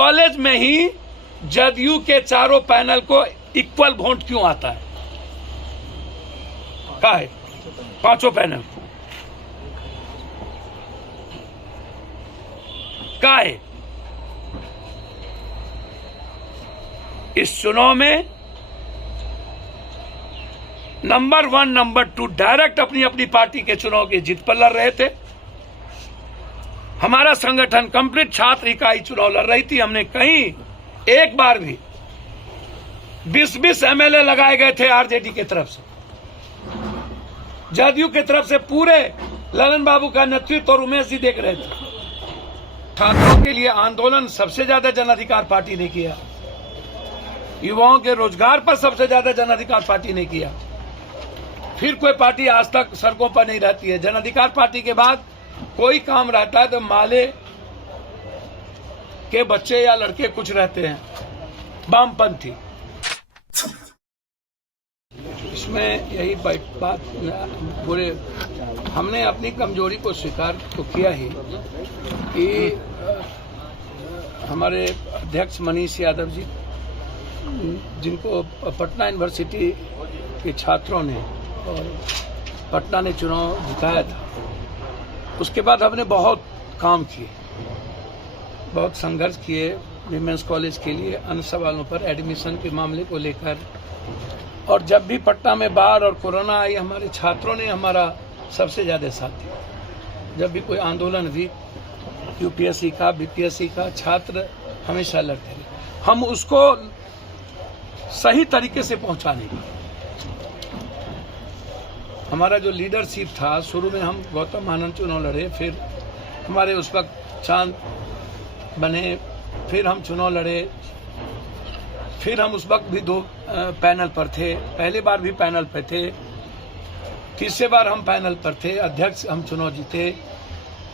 College में ही जदयू के चारों पैनल को इक्वल वोट क्यों आता है? क्या है? पांचों पैनल क्या है? इस चुनाव में नंबर 1 नंबर 2 डायरेक्ट अपनी अपनी पार्टी के चुनाव की जीत पर लड़ रहे थे। हमारा संगठन कंप्लीट छात्र इकाई चुनाव लड़ रही थी। हमने कहीं एक बार भी 20-20 एमएलए लगाए गए थे आरजेडी की तरफ से, जदयू की तरफ से पूरे ललन बाबू का नेतृत्व और उमेश जी देख रहे थे। छात्रों के लिए आंदोलन सबसे ज्यादा जन अधिकार पार्टी ने किया। युवाओं के रोजगार पर सबसे ज्यादा जन अधिकार पार्टी ने किया। फिर कोई पार्टी आज तक सड़कों पर नहीं रहती है। जन अधिकार पार्टी के बाद कोई काम रहता है तो माले के बच्चे या लड़के कुछ रहते हैं, वामपंथी। इसमें यही बात पूरे हमने अपनी कमजोरी को स्वीकार तो किया ही कि हमारे अध्यक्ष मनीष यादव जी, जिनको पटना यूनिवर्सिटी के छात्रों ने और पटना ने चुनाव जिताया था, उसके बाद हमने बहुत काम किए, बहुत संघर्ष किए विमेंस कॉलेज के लिए, अन्य सवालों पर, एडमिशन के मामले को लेकर। और जब भी पटना में बाढ़ और कोरोना आई, हमारे छात्रों ने हमारा सबसे ज्यादा साथ दिया। जब भी कोई आंदोलन हुई, यूपीएससी का, बीपीएससी का, छात्र हमेशा लड़ते रहे। हम उसको सही तरीके से पहुंचाने का हमारा जो लीडरशिप था, शुरू में हम गौतम आनंद चुनाव लड़े, फिर हमारे उस वक्त चांद बने, फिर हम चुनाव लड़े, फिर हम उस वक्त भी 2 पैनल पर थे। पहली बार भी पैनल पर थे, तीसरे बार हम पैनल पर थे, अध्यक्ष हम चुनाव जीते,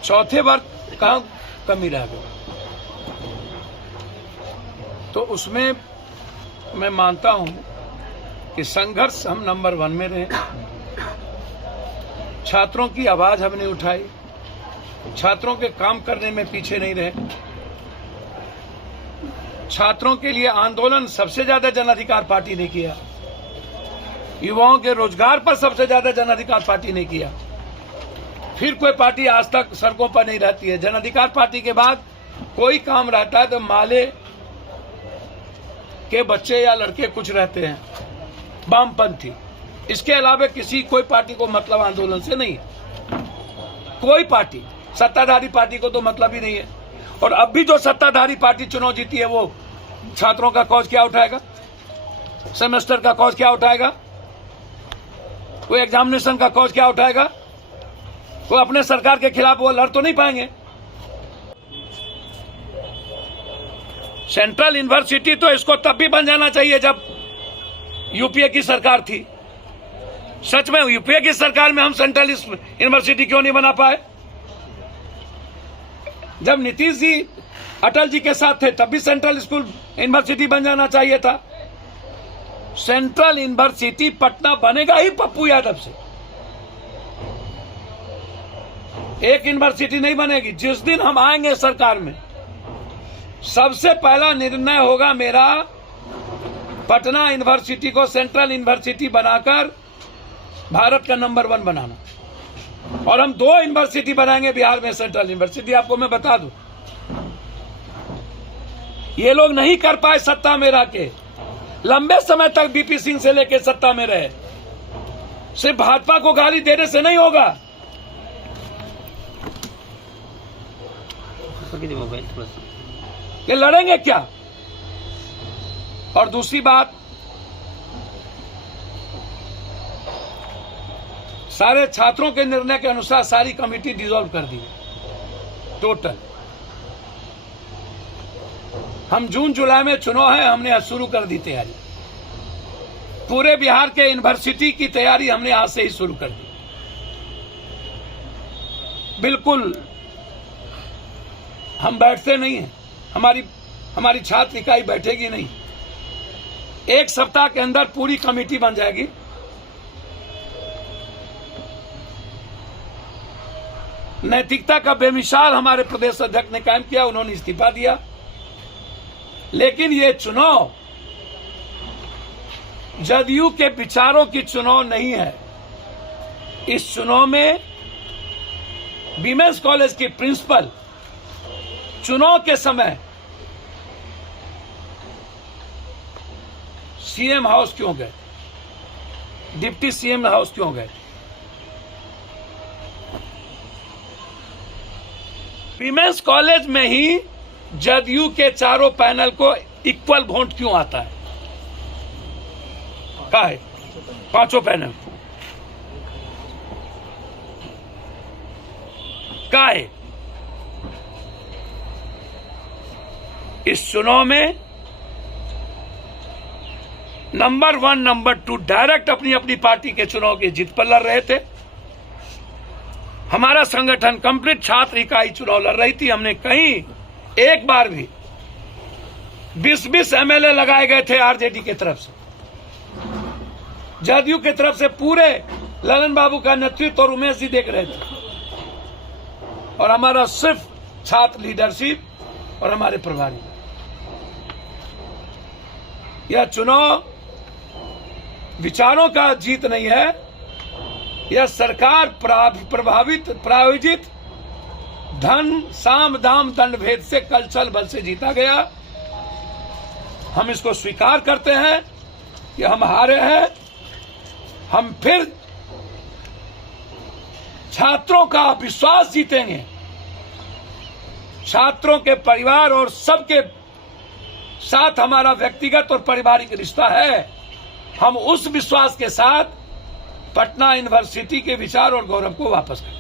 चौथे बार कहाँ कमी रह गई। तो उसमें मैं मानता हूं कि संघर्ष हम नंबर 1 में रहे। छात्रों की आवाज हमने उठाई, छात्रों के काम करने में पीछे नहीं रहे। छात्रों के लिए आंदोलन सबसे ज्यादा जन अधिकार पार्टी ने किया। युवाओं के रोजगार पर सबसे ज्यादा जन अधिकार पार्टी ने किया। फिर कोई पार्टी आज तक सड़कों पर नहीं रहती है। जन अधिकार पार्टी के बाद कोई काम रहता है तो माले के बच्चे या लड़के कुछ रहते हैं, वामपंथी। इसके अलावा किसी कोई पार्टी को मतलब आंदोलन से नहीं है। कोई पार्टी, सत्ताधारी पार्टी को तो मतलब ही नहीं है। और अब भी जो सत्ताधारी पार्टी चुनाव जीती है, वो छात्रों का कॉज क्या उठाएगा? सेमेस्टर का कॉज क्या उठाएगा? कोई एग्जामिनेशन का कॉज क्या उठाएगा? वो अपने सरकार के खिलाफ वो लड़ तो नहीं पाएंगे। सेंट्रल यूनिवर्सिटी तो इसको तब भी बन जाना चाहिए जब यूपीए की सरकार थी। सच में यूपीए की सरकार में हम सेंट्रल यूनिवर्सिटी क्यों नहीं बना पाए? जब नीतीश जी अटल जी के साथ थे तब भी सेंट्रल स्कूल यूनिवर्सिटी बन जाना चाहिए था। सेंट्रल यूनिवर्सिटी पटना बनेगा ही पप्पू यादव से। एक यूनिवर्सिटी नहीं बनेगी। जिस दिन हम आएंगे सरकार में, सबसे पहला निर्णय होगा मेरा पटना यूनिवर्सिटी को सेंट्रल यूनिवर्सिटी बनाकर भारत का नंबर 1 बनाना। और हम 2 यूनिवर्सिटी बनाएंगे बिहार में, सेंट्रल यूनिवर्सिटी। आपको मैं बता दूं, ये लोग नहीं कर पाए सत्ता में रह के। लंबे समय तक बीपी सिंह से लेकर सत्ता में रहे। सिर्फ भाजपा को गाली देने से नहीं होगा। ये लड़ेंगे क्या? और दूसरी बात, सारे छात्रों के निर्णय के अनुसार सारी कमेटी डिसॉल्व कर दी टोटल। हम जून जुलाई में चुनाव है, हमने आज शुरू कर दी तैयारी। पूरे बिहार के यूनिवर्सिटी की तैयारी हमने आज से ही शुरू कर दी। बिल्कुल हम बैठते नहीं हैं, हमारी छात्र इकाई बैठेगी नहीं। 1 सप्ताह के अंदर पूरी कमेटी बन जाएगी। नैतिकता का बेमिसाल हमारे प्रदेश अध्यक्ष ने कायम किया। उन्होंने इस्तीफा दिया। लेकिन ये चुनाव जदयू के विचारों की चुनाव नहीं है। इस चुनाव में वीमेंस कॉलेज की प्रिंसिपल चुनाव के समय सीएम हाउस क्यों गए, डिप्टी सीएम हाउस क्यों गए? वीमेंस कॉलेज में ही जदयू के चारों पैनल को इक्वल वोट क्यों आता है? क्या है? पांचों पैनल क्या है? इस चुनाव में नंबर 1 नंबर 2 डायरेक्ट अपनी अपनी पार्टी के चुनाव की जीत पर लड़ रहे थे। हमारा संगठन कंप्लीट छात्र इकाई चुनाव लड़ रही थी। हमने कहीं एक बार भी 20-20 एमएलए लगाए गए थे आरजेडी की तरफ से, जदयू की तरफ से पूरे ललन बाबू का नेतृत्व और उमेश जी देख रहे थे, और हमारा सिर्फ छात्र लीडरशिप और हमारे प्रभारी। यह चुनाव विचारों का जीत नहीं है, यह सरकार प्रायोजित धन साम दाम दंड भेद से कल छल बल से जीता गया। हम इसको स्वीकार करते हैं कि हम हारे हैं। हम फिर छात्रों का विश्वास जीतेंगे। छात्रों के परिवार और सबके साथ हमारा व्यक्तिगत और पारिवारिक रिश्ता है। हम उस विश्वास के साथ पटना यूनिवर्सिटी के विचार और गौरव को वापस करें।